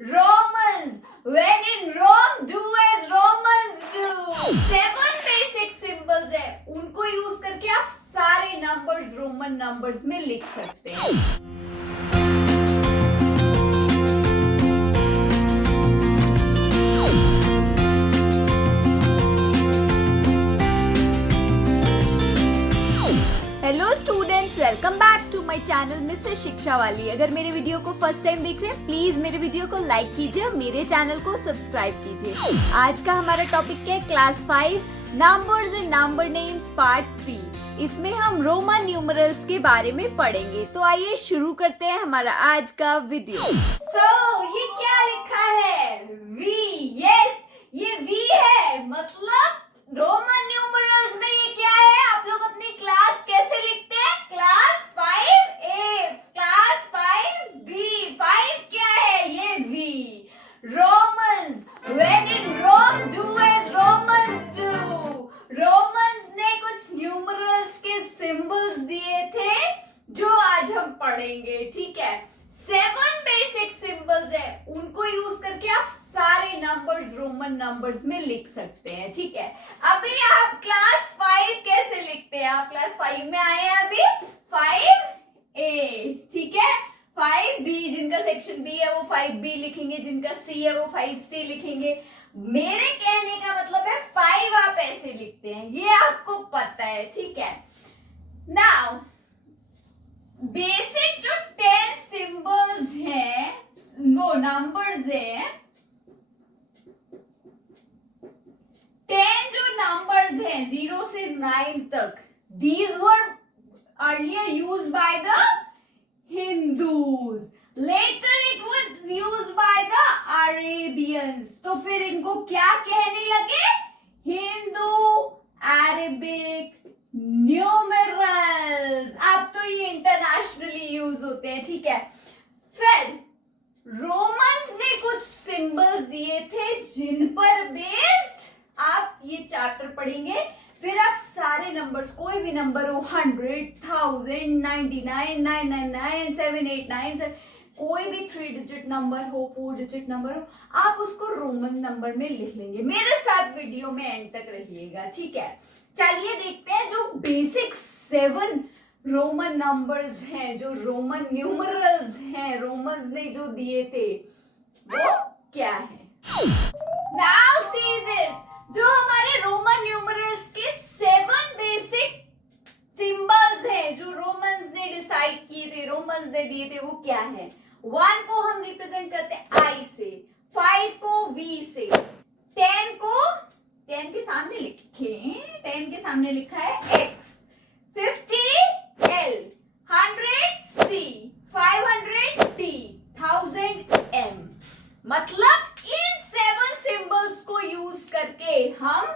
Romans. When in Rome, do as Romans do. 7 basic symbols है, उनको use करके आप सारे नंबर्स रोमन नंबर्स में लिख सकते हैं. Hello students, welcome back to my channel Mrs Shiksha वाली. अगर मेरे वीडियो को फर्स्ट टाइम देख रहे हैं, प्लीज मेरे वीडियो को लाइक कीजिए और मेरे चैनल को सब्सक्राइब कीजिए. आज का हमारा टॉपिक क्या है? Class 5 numbers and number names part 3. इसमें हम रोमन न्यूमरल्स के बारे में पढ़ेंगे. तो आइए शुरू करते हैं हमारा आज का वीडियो. ये क्या लिखा है? वी. यस, ये वी है. मतलब रोमन न्यूमरल्स में ये क्या है? आप लोग अपनी क्लास कैसे लिखते हैं? Class 5A, class 5B. 5 क्या है? ये V. Romans. When in Rome, do as Romans do. Romans ने कुछ न्यूमरल्स के सिंबल्स दिए थे जो आज हम पढ़ेंगे. ठीक है, 7 बेसिक सिंबल्स है, उनको यूज करके आप सारे नंबर्स रोमन नंबर्स में लिख सकते हैं. ठीक है, अभी आप क्लास 5 कैसे लिखते हैं? आप क्लास 5 में आए हैं अभी. 5A. ठीक है, 5B. जिनका सेक्शन B है वो 5B लिखेंगे, जिनका C है वो 5C लिखेंगे. मेरे कहने का मतलब है 5 आप ऐसे लिखते हैं, ये आपको पता है. ठीक है, नाउ बेसिक जो 10 सिंबल्स हैं, वो नंबर्स हैं, 10 जो नंबर्स हैं 0 से 9 तक, these were earlier used by the Hindus. Later it was used by the Arabians. तो फिर इनको क्या कहने लगे? Hindu Arabic numerals. अब तो ये इंटरनेशनली यूज होते हैं. ठीक है, फिर रोमन्स ने कुछ सिंबल्स दिए थे जिन पर बेस्ड आप ये चैप्टर पढ़ेंगे. फिर आप सारे नंबर्स, कोई भी नंबर हो, 100, 1000, 99, 999, 789, कोई भी 3 डिजिट नंबर हो, 4 डिजिट नंबर हो, आप उसको रोमन नंबर में लिख लेंगे. मेरे साथ वीडियो में एंड तक रहिएगा. ठीक है, चलिए देखते हैं जो बेसिक 7 रोमन नंबर्स हैं, जो रोमन न्यूमरल्स हैं, रोमन्स ने जो दिए थे वो क्या है. Now see this. जो हमारे रोमन न्यूमरल्स के 7 बेसिक सिंबल्स हैं जो रोमन्स ने डिसाइड किए थे, रोमन्स ने दिए थे, वो क्या है? 1 को हम रिप्रेजेंट करते हैं I से, 5 को V से, 10 को 10 के सामने लिखे, 10 के सामने लिखा है X, 50 L, 100 C, 500 T, 1000 M. मतलब इन 7 सिंबल्स को यूज करके हम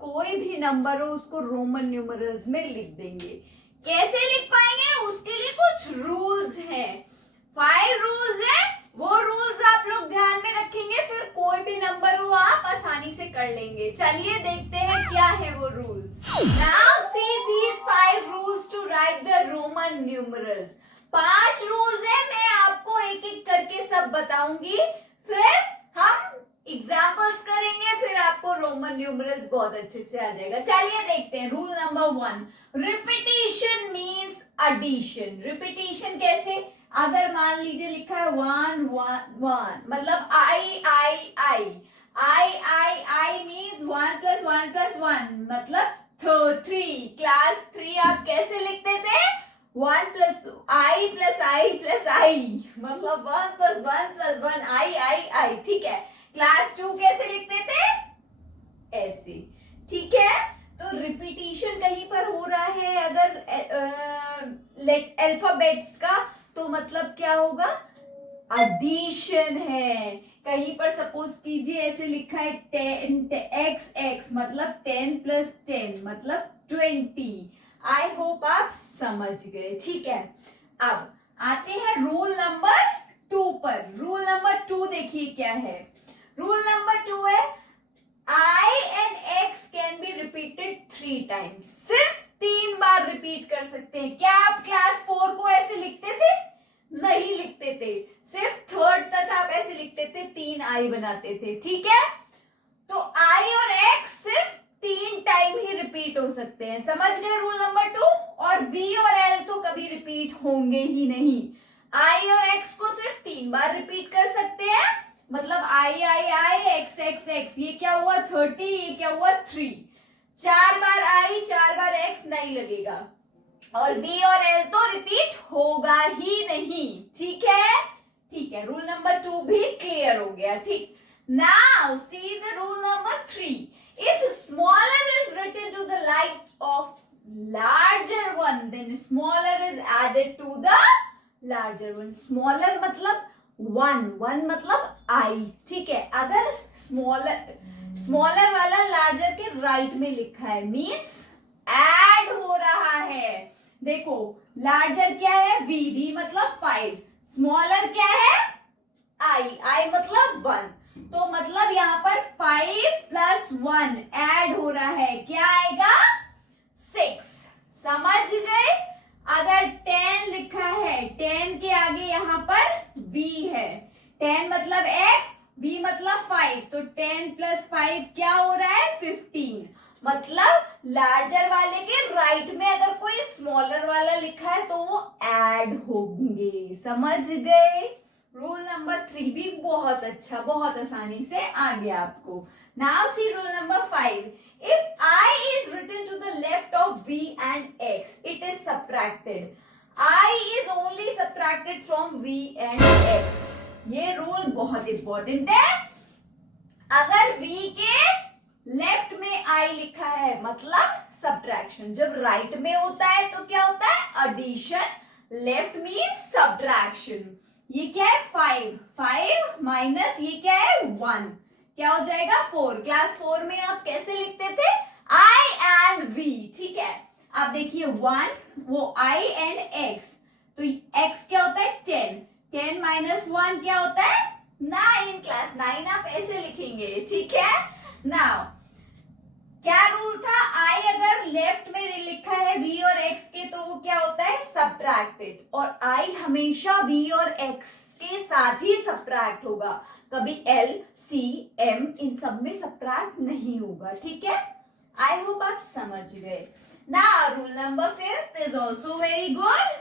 कोई भी नंबर हो उसको रोमन न्यूमरल्स में लिख देंगे. कैसे लिख पाएंगे? उसके लिए कुछ रूल्स हैं. 5 रूल्स हैं, वो रूल्स आप लोग ध्यान में रखेंगे, फिर कोई भी नंबर हो आप आसानी से कर लेंगे. चलिए देखते हैं क्या है वो rules. Now see these 5 rules to write the Roman numerals. 5 rules है, मैं आपको एक एक करके सब बताऊंगी, फिर हम एग्जाम्पल्स करेंगे, फिर आपको रोमन न्यूमरल्स बहुत अच्छे से आ जाएगा. चलिए देखते हैं. Rule number 1, repetition means addition. Repetition कैसे? अगर मान लीजिए लिखा है 1 1 1, मतलब I मीन्स 1 + 1 + 1, मतलब 3. क्लास 3 आप कैसे लिखते थे? 1 + I + I + I, मतलब 1 + 1 + 1 I. ठीक है, क्लास 2 कैसे लिखते थे? ऐसे. ठीक है, तो रिपीटिशन कहीं पर हो रहा है अगर अल्फाबेट्स का, तो मतलब क्या होगा? एडिशन है. कहीं पर सपोज कीजिए ऐसे लिखा है 10x, मतलब 10 + 10 मतलब 20. आई होप आप समझ गए. ठीक है, अब आते हैं रूल नंबर 2 पर. रूल नंबर 2 देखिए क्या है. रूल नंबर 2 है I and X can be repeated 3 times. सिर्फ 3 बार रिपीट कर सकते हैं. क्या आप क्लास 4 को ऐसे लिखते थे? नहीं लिखते थे. सिर्फ 3rd तक आप ऐसे लिखते थे आई बनाते थे, ठीक है। तो आई और एक्स सिर्फ 3 टाइम ही रिपीट हो सकते हैं, समझ गए रूल नंबर 2। और वी और एल तो कभी रिपीट होंगे ही नहीं। आई और एक्स को सिर्फ 3 बार रिपीट कर सकते हैं, मतलब आई आई आई, एक्स एक्स एक्स, ये क्या हुआ 30, ये क्या हुआ 3। 4 बार आई 4 बार एक्स नहीं लगेगा, और वी और एल तो रिपीट होगा ही नहीं, ठीक है। ठीक है, रूल नंबर 2 भी क्लियर हो गया, ठीक। Now see the rule number 3। If smaller is written to the right of larger one, then smaller is added to the larger one. Smaller मतलब 1 मतलब आई, ठीक है। अगर स्मॉलर वाला लार्जर के राइट में लिखा है, मीन्स ऐड हो रहा है। देखो लार्जर क्या है, वी मतलब 5, स्मॉलर क्या है, आई मतलब 1, तो मतलब यहाँ पर 5 प्लस 1 ऐड हो रहा है, क्या आएगा 6, समझ गए। अगर 10 लिखा है, 10 के आगे यहाँ पर v है, 10 मतलब x, v मतलब 5, तो 10 प्लस 5 क्या हो रहा है 15। मतलब लार्जर वाले के राइट में अगर कोई स्मॉलर वाला लिखा है तो वो ऐड होंगे, समझ गए। रूल नंबर 3 भी बहुत अच्छा, बहुत आसानी से आ गया आपको। Now see rule number 5। If I is written to the left of v and x, it is subtracted. I is only subtracted from v and x. ये रूल बहुत इंपॉर्टेंट है। अगर v के लेफ्ट में i लिखा है मतलब subtraction, जब राइट में होता है तो क्या होता है एडिशन, लेफ्ट मीन्स सब्ट्रैक्शन। ये क्या है 5 माइनस ये क्या है 1, क्या हो जाएगा 4। क्लास 4 में आप कैसे लिखते थे, I एंड V, ठीक है। आप देखिए 1 वो I एंड X, तो X क्या होता है 10 माइनस 1 क्या होता है 9। क्लास 9 आप ऐसे लिखेंगे, ठीक है। नाउ क्या रूल था, I अगर लेफ्ट में लिखा है V और X के तो वो क्या होता है सब्ट्रैक्टेड, और I हमेशा V और X के साथ ही सब्ट्रैक्ट होगा, कभी L, C, M इन सब में सब्ट्रैक्ट नहीं होगा, ठीक है। आई होप आप समझ गए। Now rule number 5 is also very good.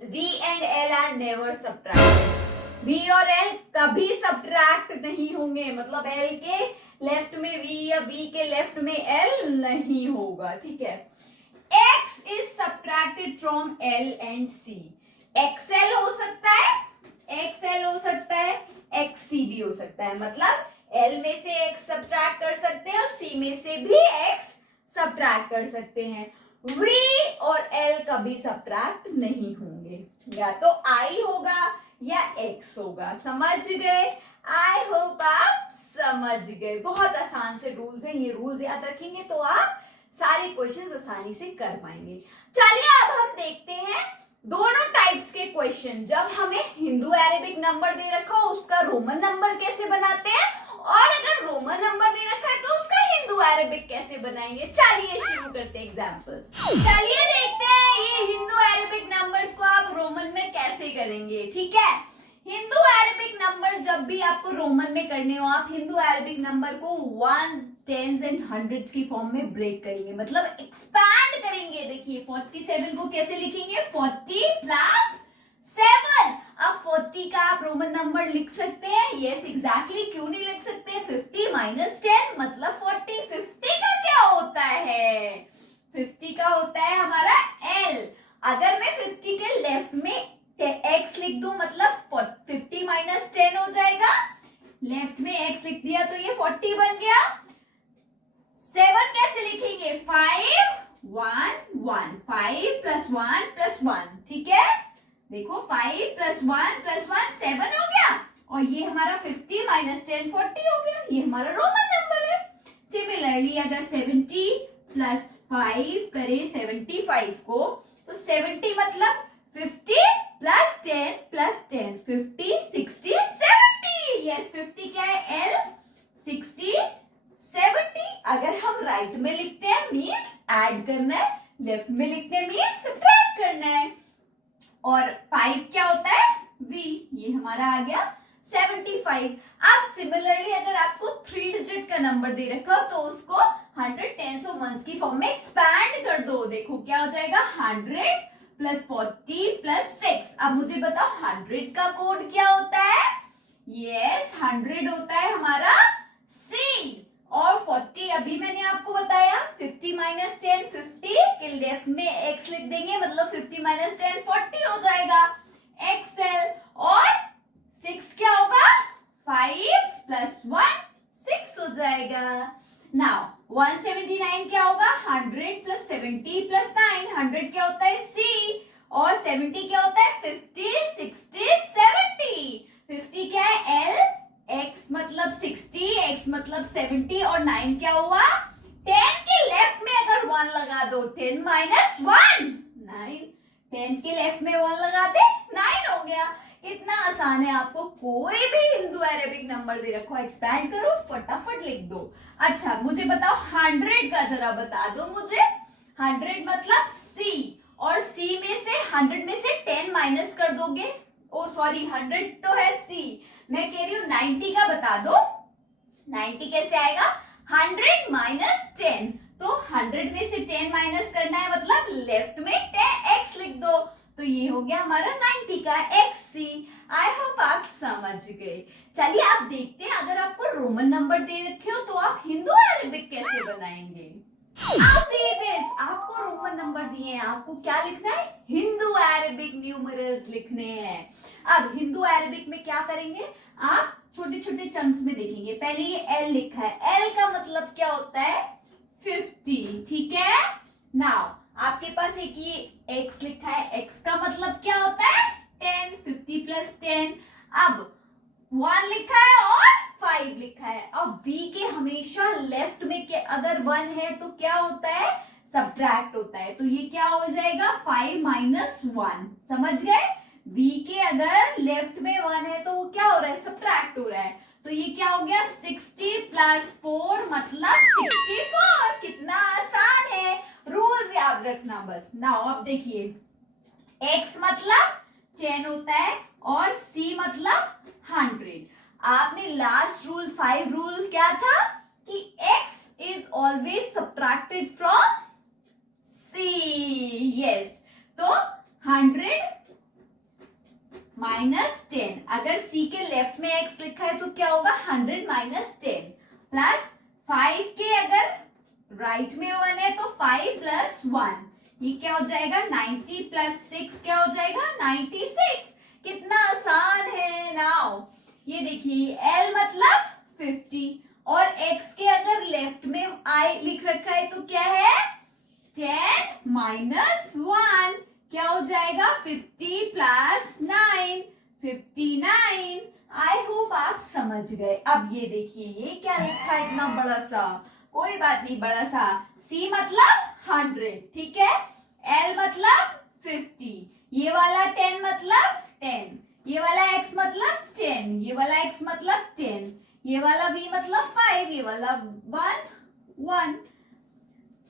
V and L are never subtracted. V और L कभी सब्ट्रैक्ट नहीं होंगे, मतलब L के लेफ्ट में V या V के लेफ्ट में L नहीं होगा, ठीक है। X is subtracted from L and C। XL हो सकता है, XL हो सकता है, XC भी हो सकता है, मतलब L में से X सब्ट्रैक्ट कर सकते हैं और C में से भी X सब्ट्रैक्ट कर सकते हैं। V और L कभी सब्ट्रैक्ट नहीं होंगे, या तो I होगा या X होगा, समझ गए। आई होप आप समझ गए। बहुत आसान से रूल्स हैं, ये रूल्स याद रखेंगे तो आप सारे क्वेश्चंस आसानी से कर पाएंगे। चलिए अब हम देखते हैं दोनों टाइप्स के क्वेश्चन। जब हमें हिंदू अरेबिक नंबर दे रखा हो उसका रोमन नंबर कैसे बनाते हैं, और अगर रोमन नंबर दे रखा है तो उसका हिंदू अरेबिक कैसे बनाएंगे। चलिए शुरू करते हैं एग्जांपल्स। चलिए देखते हैं ये हिंदू अरेबिक नंबर्स को आप रोमन में कैसे करेंगे, ठीक है। हिंदू अरेबिक नंबर जब भी आपको रोमन में करने हो, आप हिंदू अरेबिक नंबर को वंस, टेंस एंड हंड्रेड्स की फॉर्म में ब्रेक करेंगे, मतलब एक्सपैंड करेंगे। देखिए 47 को कैसे लिखेंगे 40 प्लस 7। अब 40 का आप रोमन नंबर लिख सकते हैं, यस एग्जैक्टली, क्यों नहीं लिख सकते। 50 माइनस 10 मतलब 40। 50 का क्या होता है, 50 का होता है हमारा L। अगर मैं 50 के लेफ्ट में x लिख दूं मतलब 50 माइनस 10 हो जाएगा, लेफ्ट में x लिख दिया तो ये 40 बन गया। 7 कैसे लिखेंगे 5 1 1, 5 प्लस 1 प्लस 1, ठीक है। देखो 5 प्लस 1 प्लस 1 7 हो गया, और ये हमारा 50 माइनस 10 40 हो गया, ये हमारा रोमन नंबर है। सिमिलरली अगर 70 प्लस 5 करें 75 को, तो 70 मतलब 50 प्लस 10 प्लस 10, 50 60 70। यस 50 क्या है L, 60 70। अगर हम राइट में लिखते हैं मीन्स ऐड करना है, लेफ्ट में लिखते हैं मीन्स सब्ट्रैक्ट करना है। और 5 क्या होता है V, ये हमारा आ गया 75। अब सिमिलरली अगर आपको 3 डिजिट का नंबर दे रखा हो तो उसको 100 टेंस ऑफ वंस की फॉर्म में एक्सपैंड कर दो। देखो क्या हो जाएगा, 100 प्लस 40 प्लस 6। अब मुझे बताओ 100 का कोड क्या होता है? यस, 100 होता है हमारा C। और 40 अभी मैंने आपको बताया 50 माइनस 10 50 के लेफ्ट में x लिख देंगे, मतलब 50 माइनस 10 40 हो जाएगा XL। और 6 क्या होगा, 5 प्लस 1 6 हो जाएगा। नाउ 179 क्या होगा, 100 प्लस 70 प्लस 9। 100 क्या होता है C और 70 क्या होता है 50 60 70। 50 क्या है L, x मतलब 60, x मतलब 70 और 9 क्या हुआ, 10 के लेफ्ट में अगर 1 लगा दो 10 माइनस 1 9। 10 के लेफ्ट में 1 लगाते 9 हो गया। इतना आसान है। आपको कोई भी हिंदू अरेबिक नंबर दे रखो, एक्सपैंड करो, फटाफट लिख दो। अच्छा मुझे बताओ 100 का जरा बता दो मुझे। 100 मतलब C और C में से 100 में से 10 माइनस कर दोगे। ओ सॉरी 100 तो है C, मैं कह रही हूँ 90 का बता दो। 90 कैसे आएगा, 100 माइनस 10। तो 100 में से 10 माइनस करना है, मतलब लेफ्ट में 10x लिख दो। तो ये हो गया हमारा 90 का XC। आई होप आप समझ गए। चलिए आप देखते हैं अगर आपको रोमन नंबर दे रखे हो तो आप हिंदू अरेबिक कैसे बनाएंगे। आपको रोमन नंबर दिए हैं, आपको क्या लिखना है, हिंदू अरेबिक न्यूमरल्स लिखने हैं। अब हिंदू अरेबिक में क्या करेंगे, आप छोटे छोटे चंक्स में देखेंगे। पहले ये L लिखा है, L का मतलब क्या होता है 50, ठीक है। नाउ आपके पास एक ये X लिखा है, X का मतलब क्या होता है 10, 50 प्लस 10। अब 1 लिखा है और 5 लिखा है। अब V के हमेशा लेफ्ट में के अगर 1 है तो क्या होता है, सब्ट्रैक्ट होता है। तो ये क्या हो जाएगा 5 माइनस 1, समझ गए। V के अगर लेफ्ट में 1 है तो वो क्या हो रहा है, सब्ट्रैक्ट हो रहा है। तो ये क्या हो गया 60 प्लस 4 मतलब 64। कितना आसान है, रूल्स याद रखना बस। नाउ अब देखिए X मतलब 10 होता है और C मतलब 100। आपने लास्ट रूल 5 रूल क्या था कि X is always subtracted from C। Yes, तो 100 माइनस 10, अगर C के लेफ्ट में X लिखा है तो क्या होगा 100 माइनस 10 प्लस 5 के अगर राइट में 1 है तो 5 प्लस 1, ये क्या हो जाएगा 90 प्लस 6 क्या हो जाएगा 96। कितना आसान है। नाउ ये देखिए L मतलब 50 और X के अगर लेफ्ट में I लिख रखा है तो क्या है 10 माइनस 1, क्या हो जाएगा 50 प्लस 9 59। आई होप आप समझ गए। अब ये देखिए ये क्या लिखा है इतना बड़ा सा, कोई बात नहीं, बड़ा सा C मतलब 100, ठीक है। L मतलब 50, ये वाला 10 मतलब 10, ये वाला X मतलब 10, ये वाला X मतलब 10, ये वाला V मतलब 5, ये वाला 1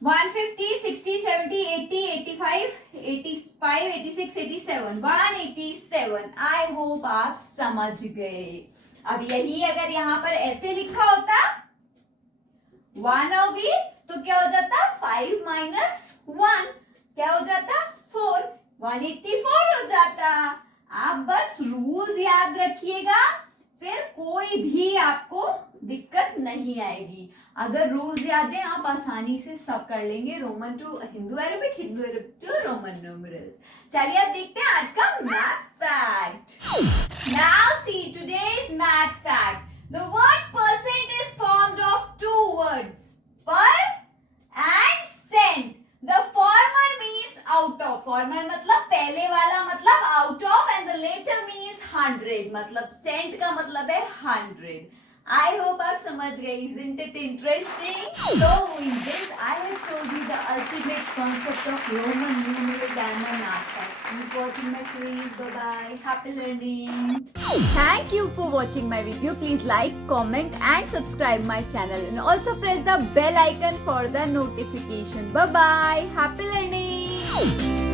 150 60 70 80 85 85 86 87 187। आई होप आप समझ गए। अब यही अगर यहाँ पर ऐसे लिखा होता 1 और V तो क्या हो जाता 5 माइनस 1 क्या हो जाता 4, 184 हो जाता। आप बस रूल्स याद रखिएगा, फिर कोई भी आपको दिक्कत नहीं आएगी। अगर रूल्स याद है आप आसानी से सब कर लेंगे, Roman to Hindu Arabic, Hindu Arabic to Roman numerals. चलिए अब देखते हैं आज का math fact. Now see today's math fact, the word percent is formed of 2 words, per and cent. The former means out of, former मतलब पहले वाला मतलब out of, and the later means 100 मतलब cent का मतलब है 100। I hope आप समझ गए। Isn't it interesting? So in this I have told you the ultimate concept of Roman numerals and math. Keep watching my series. Bye bye. Happy learning. Thank you for watching my video. Please like, comment and subscribe my channel, and also press the bell icon for the notification. Bye bye. Happy learning.